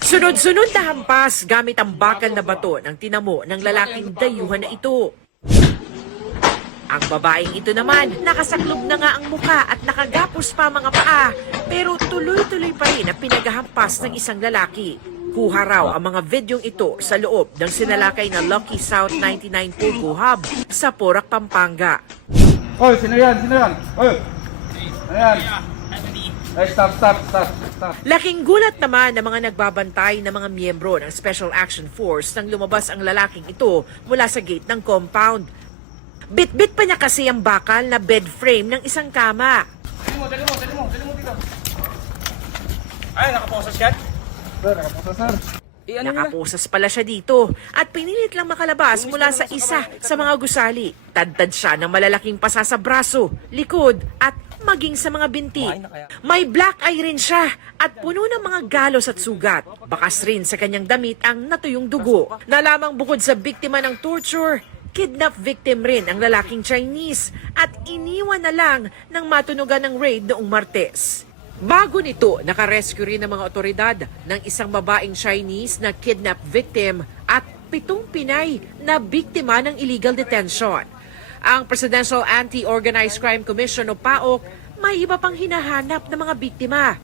Sunod-sunod na hampas gamit ang bakal na bato ng tinamo ng lalaking dayuhan na ito. Ang babaeng ito naman, nakasaklob na nga ang muka at nakagapos pa mga paa, pero tuloy-tuloy pa rin ang pinaghahampas ng isang lalaki. Kuha raw ang mga videong ito sa loob ng sinalakay na Lucky South 99 Pogo Hub sa Porac, Pampanga. Oy, sino yan? Sino yan? Oy! Ano yan? Ay, stop. Laking gulat naman ng mga nagbabantay na mga miyembro ng Special Action Force nang lumabas ang lalaking ito mula sa gate ng compound. Bit-bit pa niya kasi ang bakal na bed frame ng isang kama. Dali mo dito. Ay, nakaposas yan? Sir, nakaposas, sir. Nakaposas pala siya dito at pinilit lang makalabas mula sa isa sa mga gusali. Tadtad siya ng malalaking pasa sa braso, likod at maging sa mga binti. May black eye rin siya at puno ng mga galos at sugat. Bakas rin sa kanyang damit ang natuyong dugo. Nalamang bukod sa biktima ng torture, kidnap victim rin ang lalaking Chinese at iniwan na lang ng matunugan ng raid noong Martes. Bago nito, nakarescue rin ng mga otoridad ng isang babaeng Chinese na kidnap victim at 7 Pinay na biktima ng illegal detention. Ang Presidential Anti-Organized Crime Commission o PAOC may iba pang hinahanap ng mga biktima.